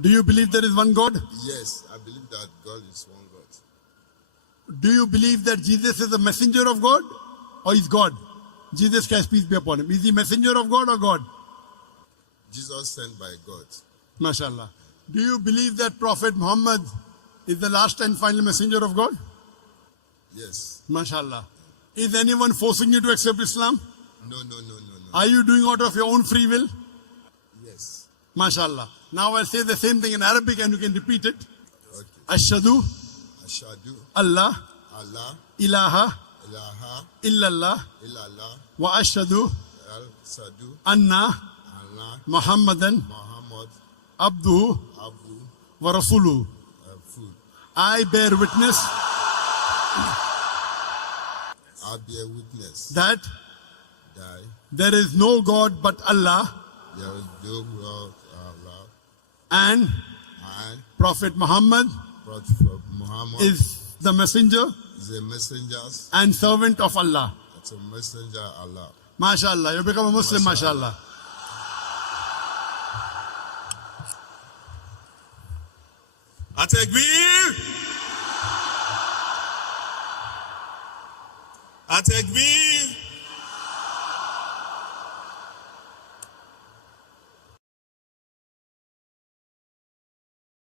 Do you believe there is one God? Yes, I believe that God is one God. Do you believe that Jesus is a messenger of God or is God? Jesus Christ, peace be upon him. Is he messenger of God or God? Jesus sent by God. MashaAllah. Do you believe that Prophet Muhammad is the last and final messenger of God? Yes. MashaAllah. Is anyone forcing you to accept Islam? No. Are you doing out of your own free will? Yes. MashaAllah. Now I'll say the same thing in Arabic and you can repeat it. Okay. Ashhadu Ashhadu Allah Allah ilaha ilaha illallah illallah wa ashhadu al sadu anna Allah Muhammadan Muhammad abduhu Abu wa rasuluhu. Food. I bear witness I bear witness that that there is no God but Allah there is no God Allah and and Prophet Muhammad Prophet Muhammad is the messenger is a messenger. and servant of Allah. It's a messenger Allah. MashaAllah. You become a Muslim, MashaAllah. Atekbir! Atekbir!